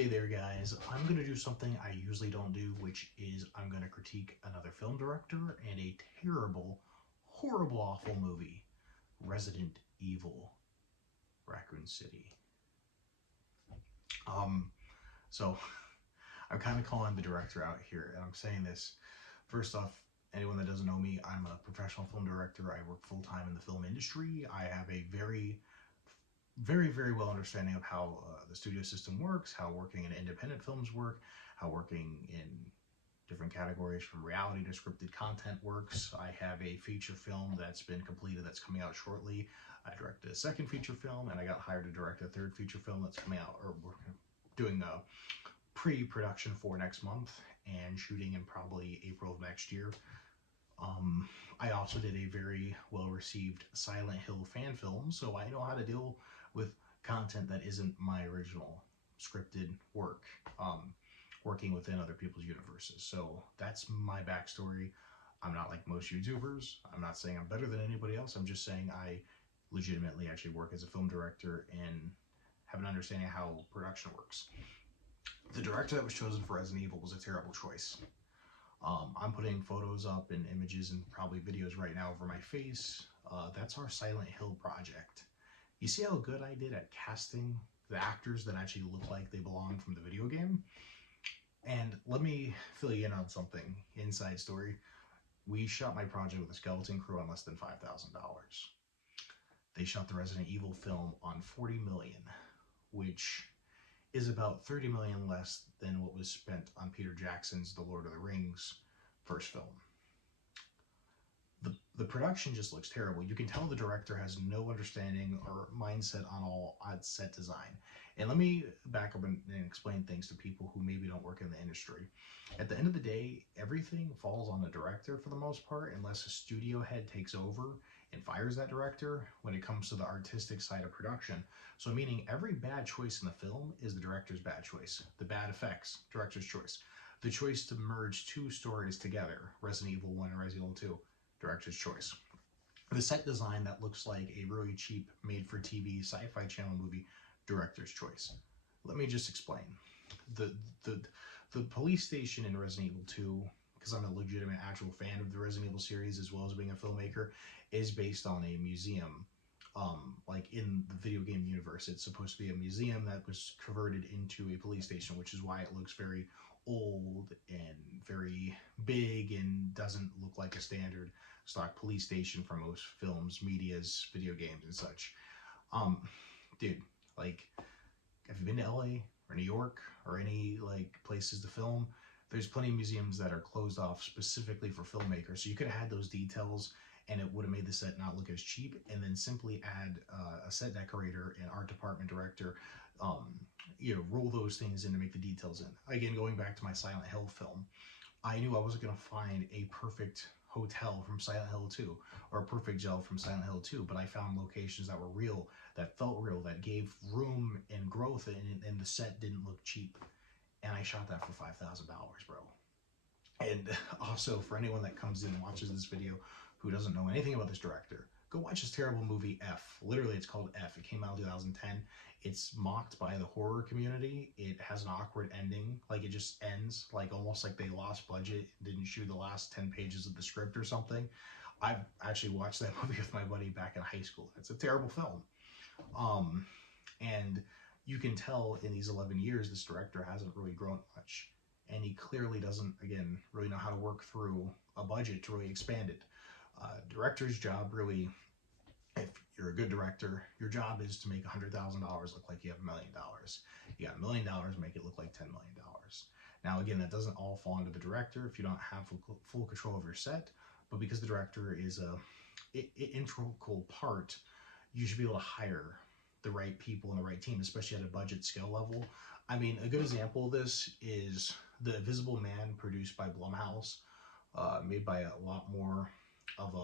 Hey there guys, I'm going to do something I usually don't do, which is I'm going to critique another film director and a terrible, horrible, awful movie, Resident Evil, Raccoon City. Um, so I'm kind of calling the director out here, and I'm saying this. First off, anyone that doesn't know me, I'm a professional film director. I work full-time in the film industry. I have a very well understanding of how the studio system works, how working in independent films work, how working in different categories from reality to scripted content works. I have a feature film that's been completed that's coming out shortly. I directed a second feature film, and I got hired to direct a third feature film that's coming out, or we're doing a pre-production for next month and shooting in probably April of next year. I also did a very well-received Silent Hill fan film, so I know how to deal with content that isn't my original scripted work, working within other people's universes. So that's my backstory. I'm not like most YouTubers. I'm not saying I'm better than anybody else. I'm just saying I legitimately actually work as a film director and have an understanding of how production works. The director that was chosen for Resident Evil was a terrible choice. I'm putting photos up and images and probably videos right now over my face. That's our Silent Hill project. You see how good I did at casting the actors that actually look like they belong from the video game? And let me fill you in on something, inside story. We shot my project with a skeleton crew on less than $5,000. They shot the Resident Evil film on $40 million, which is about $30 million less than what was spent on Peter Jackson's The Lord of the Rings first film. The production just looks terrible. You can tell the director has no understanding or mindset on set design. And let me back up and explain things to people who maybe don't work in the industry. At the end of the day, everything falls on the director for the most part, unless a studio head takes over and fires that director when it comes to the artistic side of production. So meaning every bad choice in the film is the director's bad choice. The bad effects, director's choice. The choice to merge two stories together, Resident Evil 1 and Resident Evil 2, director's choice. The set design that looks like a really cheap made-for-TV sci-fi channel movie, director's choice. Let me just explain. The police station in Resident Evil 2, because I'm a legitimate actual fan of the Resident Evil series as well as being a filmmaker, is based on a museum. Like in the video game universe, it's supposed to be a museum that was converted into a police station, which is why it looks very old and very big and doesn't look like a standard stock police station for most films, medias, video games, and such. Dude, like, have you been to LA or New York or any like places to film? There's plenty of museums that are closed off specifically for filmmakers. So you could have had those details and it would have made the set not look as cheap, and then simply add a set decorator and art department director, roll those things in to make the details in. Again, going back to my Silent Hill film, I knew I wasn't going to find a perfect hotel from Silent Hill 2 or a perfect gel from Silent Hill 2, but I found locations that were real, that felt real, that gave room and growth, and the set didn't look cheap. And I shot that for $5,000, bro. And also, for anyone that comes in and watches this video who doesn't know anything about this director, go watch this terrible movie, F. Literally, it's called F. It came out in 2010. It's mocked by the horror community. It has an awkward ending. Like, it just ends, like, almost like they lost budget, didn't shoot the last 10 pages of the script or something. I've actually watched that movie with my buddy back in high school. It's a terrible film. And you can tell in these 11 years, this director hasn't really grown much. And he clearly doesn't, again, really know how to work through a budget to really expand it. Director's job, really, if you're a good director, your job is to make $100,000 look like you have $1 million. You got $1 million, make it look like $10 million. Now, again, that doesn't all fall into the director if you don't have full control of your set, but because the director is an integral part, you should be able to hire the right people and the right team, especially at a budget scale level. I mean, a good example of this is The Invisible Man, produced by Blumhouse, made by a lot more of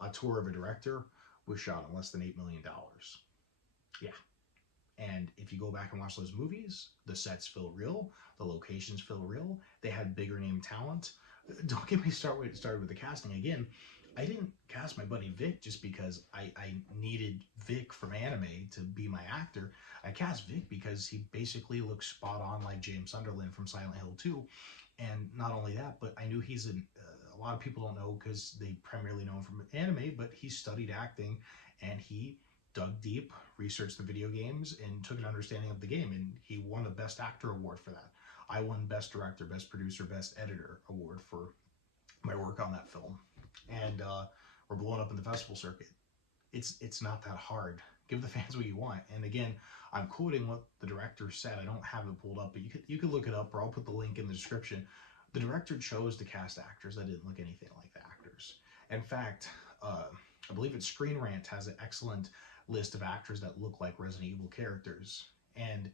a tour of a director, was shot on less than $8 million. Yeah. And if you go back and watch those movies, the sets feel real, the locations feel real, they had bigger name talent. Don't get me started with the casting. Again, I didn't cast my buddy Vic just because I needed Vic from anime to be my actor. I cast Vic because he basically looks spot on like James Sunderland from Silent Hill 2. And not only that, but I knew he's a lot of people don't know because they primarily know him from anime, but he studied acting and he dug deep, researched the video games, and took an understanding of the game. And he won a Best Actor award for that. I won Best Director, Best Producer, Best Editor award for my work on that film. And we're blowing up in the festival circuit. It's not that hard. Give the fans what you want. And again, I'm quoting what the director said. I don't have it pulled up, but you could look it up, or I'll put the link in the description. The director chose to cast actors that didn't look anything like the actors. In fact, I believe it's Screen Rant has an excellent list of actors that look like Resident Evil characters, and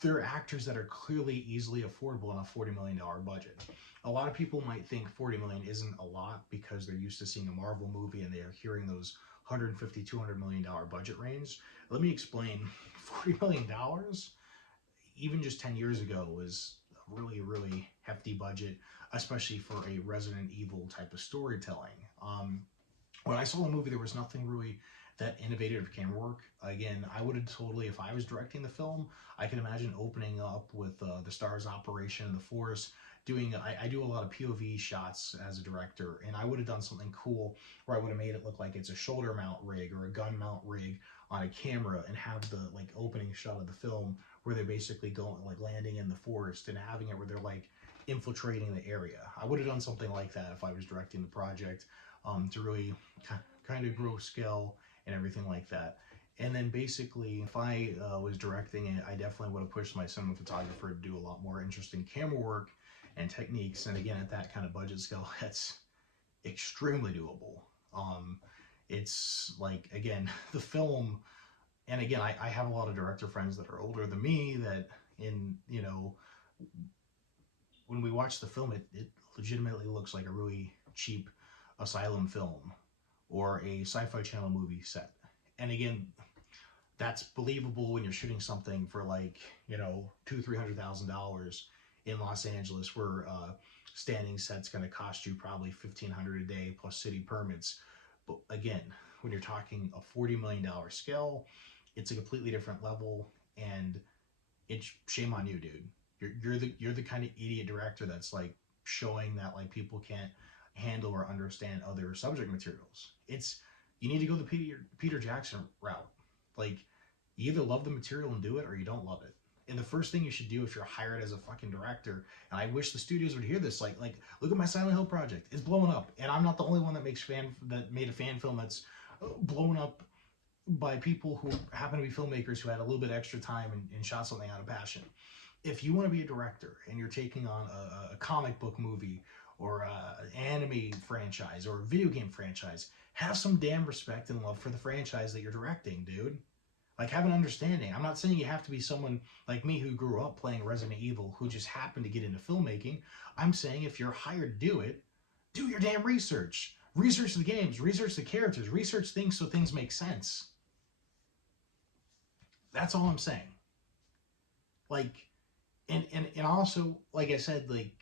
they're actors that are clearly easily affordable on a $40 million budget. A lot of people might think 40 million isn't a lot because they're used to seeing a Marvel movie and they are hearing those 150, $200 million budget range. Let me explain. $40 million, even just 10 years ago, was a really, really hefty budget, especially for a Resident Evil type of storytelling. When I saw the movie, there was nothing really that innovative camera work. Again, I would have totally, if I was directing the film, I can imagine opening up with the STARS operation in the forest, doing, I do a lot of POV shots as a director, and I would have done something cool where I would have made it look like it's a shoulder mount rig or a gun mount rig on a camera, and have the like opening shot of the film where they're basically going, like landing in the forest, and having it where they're like infiltrating the area. I would have done something like that if I was directing the project, to really kind of grow scale and everything like that. And then basically, if I was directing it, I definitely would have pushed my cinematographer to do a lot more interesting camera work and techniques. And again, at that kind of budget scale, that's extremely doable. It's like, again, the film, and again, I have a lot of director friends that are older than me that when we watch the film, it legitimately looks like a really cheap asylum film or a sci-fi channel movie set. And again, that's believable when you're shooting something for like, $200,000-$300,000 in Los Angeles, where standing set's going to cost you probably $1,500 a day plus city permits. But again, when you're talking a $40 million scale, it's a completely different level, and it's shame on you, dude. You're the kind of idiot director that's like showing that like people can't handle or understand other subject materials. You need to go the Peter Jackson route. Like, you either love the material and do it, or you don't love it. And the first thing you should do if you're hired as a fucking director, and I wish the studios would hear this, like look at my Silent Hill project. It's blowing up, and I'm not the only one that made a fan film that's blown up by people who happen to be filmmakers who had a little bit extra time and shot something out of passion. If you want to be a director and you're taking on a comic book movie or an anime franchise or a video game franchise, have some damn respect and love for the franchise that you're directing, dude. Like, have an understanding. I'm not saying you have to be someone like me who grew up playing Resident Evil who just happened to get into filmmaking. I'm saying if you're hired to do it, do your damn research. Research the games, research the characters, research things so things make sense. That's all I'm saying. Like, and also, like I said, like,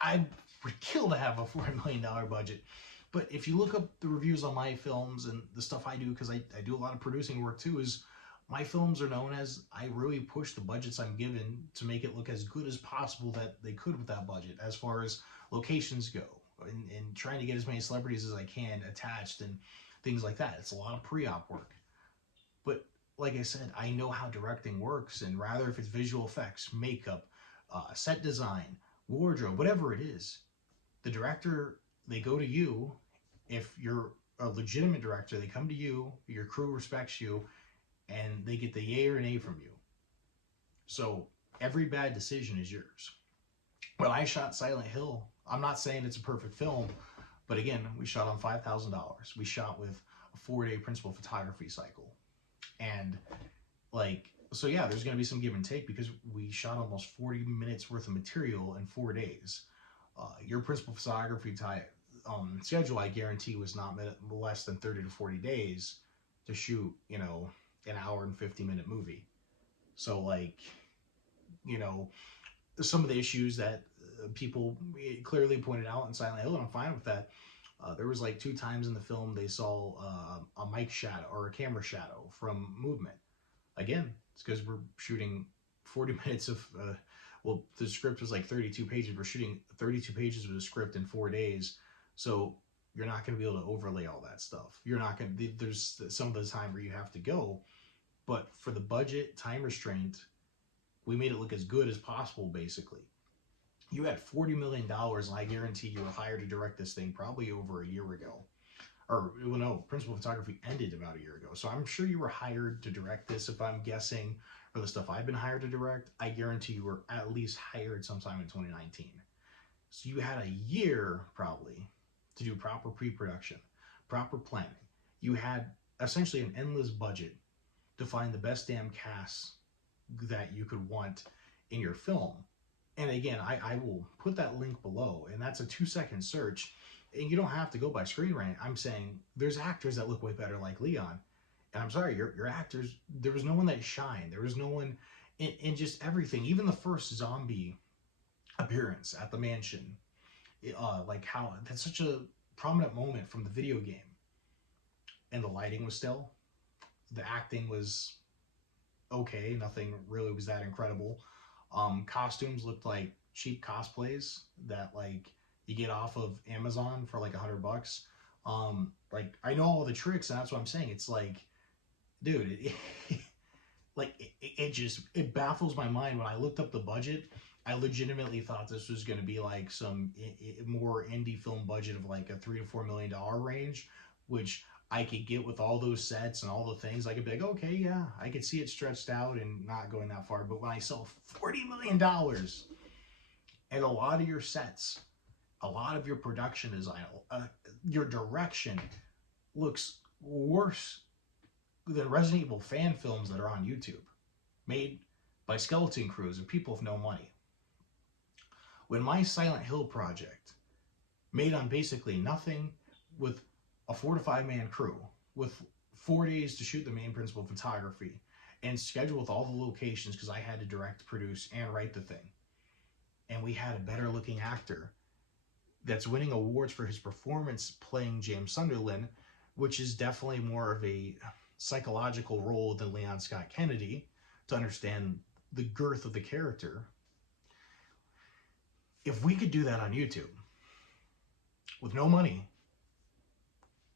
I would kill to have a $4 million budget. But if you look up the reviews on my films and the stuff I do, because I do a lot of producing work too, is my films are known as, I really push the budgets I'm given to make it look as good as possible that they could with that budget, as far as locations go, and trying to get as many celebrities as I can attached and things like that. It's a lot of pre-op work. But like I said, I know how directing works, and rather if it's visual effects, makeup, set design, wardrobe, whatever it is, the director, they go to you. If you're a legitimate director, they come to you, your crew respects you, and they get the yay or nay from you. So every bad decision is yours. When I shot Silent Hill, I'm not saying it's a perfect film, but again, we shot on $5,000. We shot with a 4-day principal photography cycle. And like, so yeah, there's going to be some give and take because we shot almost 40 minutes worth of material in 4 days. Your principal photography schedule, I guarantee, was not less than 30 to 40 days to shoot, an hour and 50-minute movie. So like, some of the issues that people clearly pointed out in Silent Hill, and I'm fine with that. There was like 2 times in the film they saw a mic shadow or a camera shadow from movement. Again, it's because we're shooting 40 minutes of, well, the script was like 32 pages. We're shooting 32 pages of the script in 4 days. So you're not going to be able to overlay all that stuff. You're not going to, there's some of the time where you have to go. But for the budget, time restraint, we made it look as good as possible, basically. You had $40 million, and I guarantee you were hired to direct this thing probably over a year ago. Or, well, no, principal photography ended about a year ago. So I'm sure you were hired to direct this, if I'm guessing, for the stuff I've been hired to direct. I guarantee you were at least hired sometime in 2019. So you had a year, probably, to do proper pre-production, proper planning. You had essentially an endless budget to find the best damn cast that you could want in your film. And again, I will put that link below, and that's a 2-second search. And you don't have to go by Screen Rant. I'm saying there's actors that look way better like Leon. And I'm sorry, your actors, there was no one that shined. There was no one in just everything. Even the first zombie appearance at the mansion. Like how, that's such a prominent moment from the video game. And the lighting was still. The acting was okay. Nothing really was that incredible. Costumes looked like cheap cosplays that like you get off of Amazon for like $100. Like I know all the tricks, and that's what I'm saying. It's like, dude, it baffles my mind. When I looked up the budget, I legitimately thought this was going to be like some more indie film budget of like a $3 to $4 million range, which I could get with all those sets and all the things. I could be like, okay, yeah, I could see it stretched out and not going that far. But when I saw $40 million and a lot of your sets, a lot of your production design, your direction looks worse than Resident Evil fan films that are on YouTube, made by skeleton crews and people with no money. When my Silent Hill project, made on basically nothing, with a 4 to 5 man crew, with 4 days to shoot the main principal photography, and schedule with all the locations because I had to direct, produce, and write the thing. And we had a better looking actor that's winning awards for his performance playing James Sunderland, which is definitely more of a psychological role than Leon Scott Kennedy, to understand the girth of the character. If we could do that on YouTube with no money,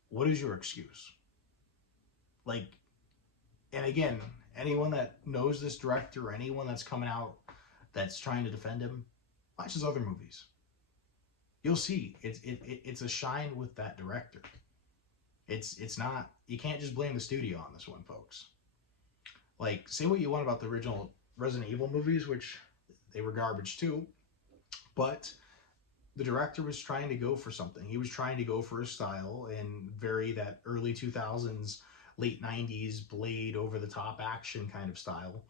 what is your excuse? Like, and again, anyone that knows this director, anyone that's coming out that's trying to defend him, watch his other movies. You'll see it's a shine with that director. It's not, you can't just blame the studio on this one, folks. Like, say what you want about the original Resident Evil movies, which they were garbage too, but the director was trying to go for something. He was trying to go for a style and vary that early 2000s, late 90s Blade over-the-top action kind of style.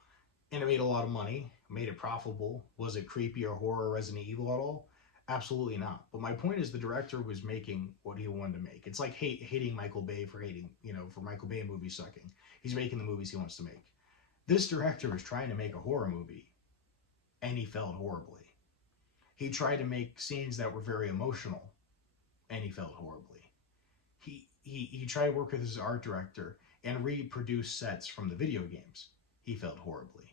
And it made a lot of money, made it profitable. Was it creepy or horror Resident Evil at all? Absolutely not. But my point is the director was making what he wanted to make. It's like hating Michael Bay for hating, for Michael Bay movies sucking. He's making the movies he wants to make. This director was trying to make a horror movie, and he failed horribly. He tried to make scenes that were very emotional, and he failed horribly. He tried to work with his art director and reproduce sets from the video games. He failed horribly.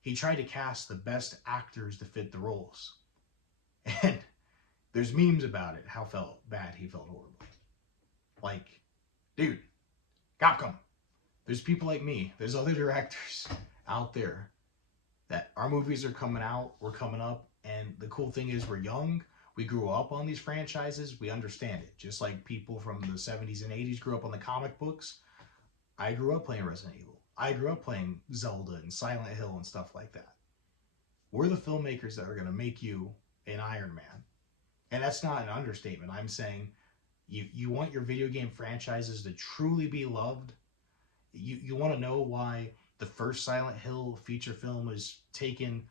He tried to cast the best actors to fit the roles. And there's memes about it, how bad he felt horribly. Like, dude, Capcom. There's people like me. There's other directors out there that our movies are coming out, we're coming up, and the cool thing is we're young, we grew up on these franchises, we understand it. Just like people from the 70s and 80s grew up on the comic books, I grew up playing Resident Evil. I grew up playing Zelda and Silent Hill and stuff like that. We're the filmmakers that are going to make you an Iron Man. And that's not an understatement. I'm saying you want your video game franchises to truly be loved. You want to know why the first Silent Hill feature film was taken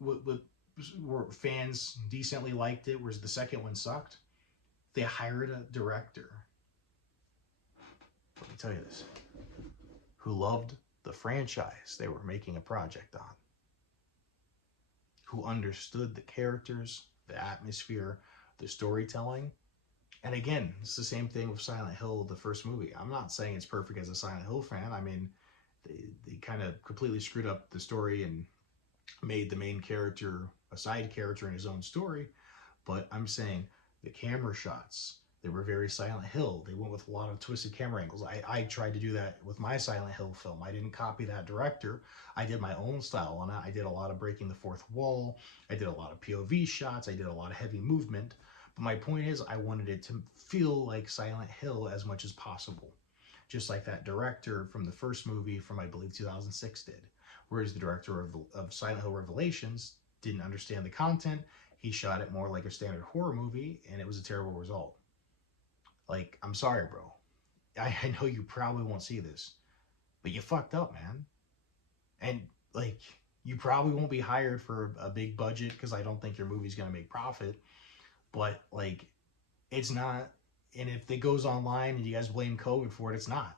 where fans decently liked it, whereas the second one sucked? They hired a director, let me tell you this, who loved the franchise they were making a project on, who understood the characters, the atmosphere, the storytelling. And again, it's the same thing with Silent Hill, the first movie. I'm not saying it's perfect as a Silent Hill fan. I mean, they kind of completely screwed up the story and made the main character a side character in his own story. But I'm saying the camera shots, they were very Silent Hill. They went with a lot of twisted camera angles. I tried to do that with my Silent Hill film. I didn't copy that director. I did my own style on it. I did a lot of breaking the fourth wall. I did a lot of POV shots. I did a lot of heavy movement. But my point is, I wanted it to feel like Silent Hill as much as possible. Just like that director from the first movie from, I believe, 2006 did. Whereas the director of Silent Hill Revelations didn't understand the content. He shot it more like a standard horror movie, and it was a terrible result. Like, I'm sorry, bro. I know you probably won't see this, but you fucked up, man. And, like, you probably won't be hired for a big budget because I don't think your movie's going to make profit. But, like, it's not. And if it goes online and you guys blame COVID for it, it's not.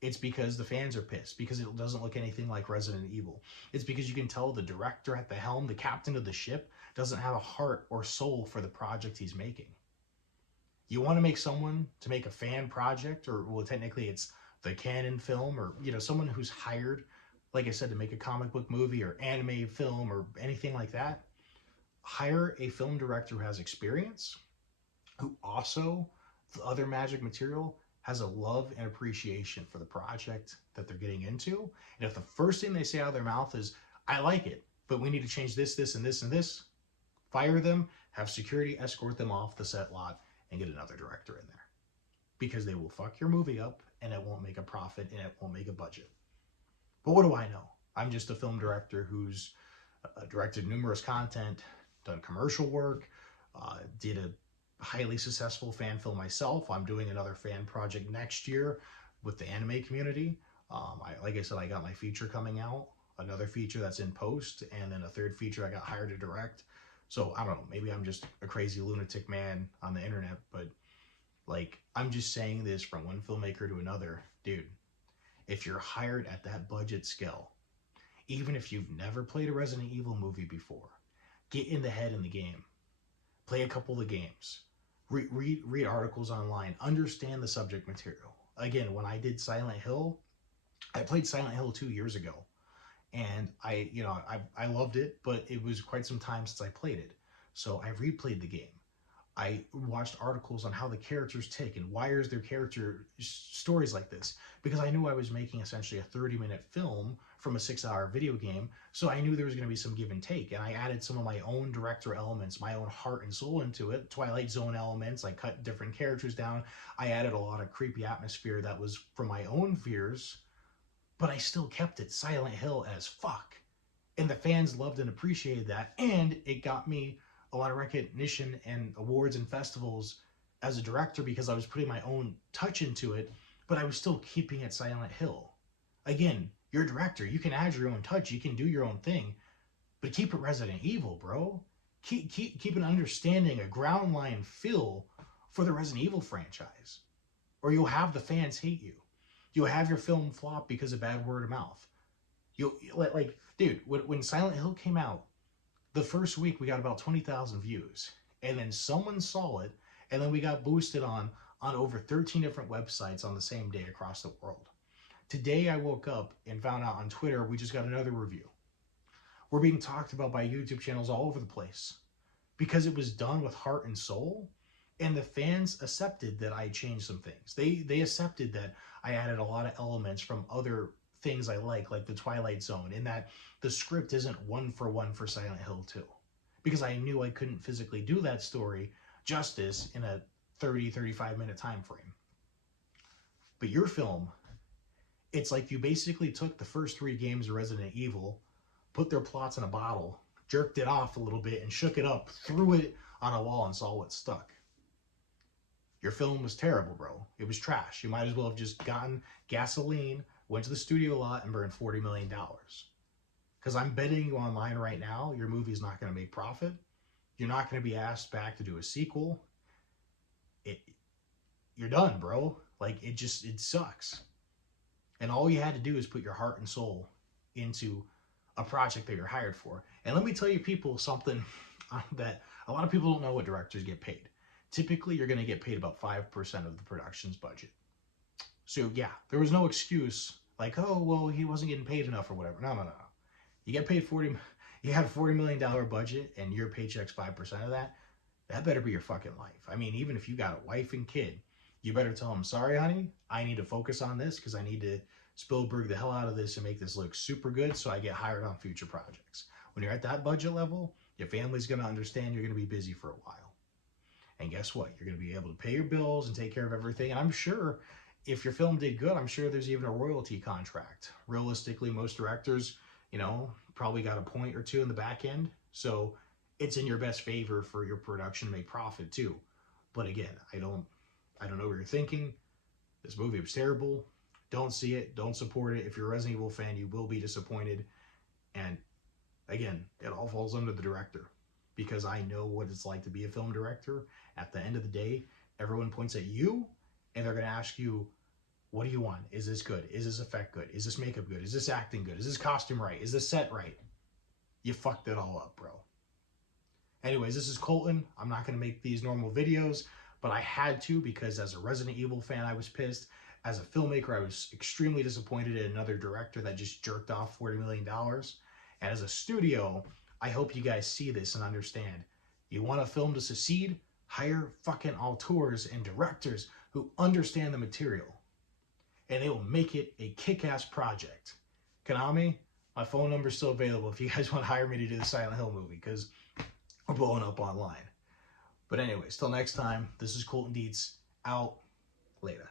It's because the fans are pissed, because it doesn't look anything like Resident Evil. It's because you can tell the director at the helm, the captain of the ship, doesn't have a heart or soul for the project he's making. You want to make someone to make a fan project, or, well, technically it's the canon film, or, you know, someone who's hired, like I said, to make a comic book movie or anime film or anything like that. Hire a film director who has experience, who also, the other magic material, has a love and appreciation for the project that they're getting into. And if the first thing they say out of their mouth is, I like it, but we need to change this, this, and this, and this, fire them, have security escort them off the set lot, and get another director in there. Because they will fuck your movie up, and it won't make a profit, and it won't make a budget. But what do I know? I'm just a film director who's directed numerous content, done commercial work, did a highly successful fan film myself. I'm doing another fan project next year with the anime community. Like I said, I got my feature coming out, another feature that's in post, and then a third feature I got hired to direct. So I don't know, maybe I'm just a crazy lunatic man on the internet, but, like, I'm just saying this from one filmmaker to another. Dude, if you're hired at that budget scale, even if you've never played a Resident Evil movie before, get in the head in the game. Play a couple of games. Read articles online. Understand the subject material. Again, when I did Silent Hill, I played Silent Hill 2 years ago. And I loved it, but it was quite some time since I played it. So I replayed the game. I watched articles on how the characters tick and why is their character stories like this. Because I knew I was making essentially a 30-minute film from a 6-hour video game, so I knew there was going to be some give and take. And I added some of my own director elements, my own heart and soul into it, Twilight Zone elements. I cut different characters down. I added a lot of creepy atmosphere that was from my own fears, but I still kept it Silent Hill as fuck. And the fans loved and appreciated that, and it got me a lot of recognition and awards and festivals as a director because I was putting my own touch into it, but I was still keeping it Silent Hill. Again, you're a director. You can add your own touch. You can do your own thing, but keep it Resident Evil, bro. Keep an understanding, a ground line feel for the Resident Evil franchise, or you'll have the fans hate you. You'll have your film flop because of bad word of mouth. Dude, when Silent Hill came out, the first week we got about 20,000 views, and then someone saw it, and then we got boosted on over 13 different websites on the same day across the world. Today I woke up and found out on Twitter we just got another review. We're being talked about by YouTube channels all over the place because it was done with heart and soul, and the fans accepted that I changed some things. They accepted that I added a lot of elements from other things I like the Twilight Zone, and that the script isn't one-for-one for Silent Hill 2. Because I knew I couldn't physically do that story justice in a 30-35 minute time frame. But your film, it's like you basically took the first 3 games of Resident Evil, put their plots in a bottle, jerked it off a little bit, and shook it up, threw it on a wall, and saw what stuck. Your film was terrible, bro. It was trash. You might as well have just gotten gasoline, went to the studio lot, and burned $40 million. Because I'm betting you online right now, your movie's not going to make profit. You're not going to be asked back to do a sequel. You're done, bro. Like, it sucks. And all you had to do is put your heart and soul into a project that you're hired for. And let me tell you people something that a lot of people don't know what directors get paid. Typically, you're going to get paid about 5% of the production's budget. So yeah, there was no excuse like, oh, well, he wasn't getting paid enough or whatever. No, no, no, no. You get paid you have a $40 million budget and your paycheck's 5% of that. That better be your fucking life. I mean, even if you got a wife and kid, you better tell them, sorry, honey, I need to focus on this because I need to Spielberg the hell out of this and make this look super good so I get hired on future projects. When you're at that budget level, your family's going to understand you're going to be busy for a while. And guess what? You're going to be able to pay your bills and take care of everything. And I'm sure if your film did good, I'm sure there's even a royalty contract. Realistically, most directors, probably got a point or two in the back end. So it's in your best favor for your production to make profit too. But again, I don't know what you're thinking. This movie was terrible. Don't see it. Don't support it. If you're a Resident Evil fan, you will be disappointed. And again, it all falls under the director because I know what it's like to be a film director. At the end of the day, everyone points at you and they're going to ask you, what do you want? Is this good? Is this effect good? Is this makeup good? Is this acting good? Is this costume right? Is this set right? You fucked it all up, bro. Anyways, this is Colton. I'm not going to make these normal videos, but I had to because as a Resident Evil fan, I was pissed. As a filmmaker, I was extremely disappointed in another director that just jerked off $40 million. And as a studio, I hope you guys see this and understand. You want a film to succeed? Hire fucking auteurs and directors who understand the material. And they will make it a kick-ass project. Konami, my phone number is still available if you guys want to hire me to do the Silent Hill movie, because we're blowing up online. But anyways, till next time, this is Colton Dietz, out. Later.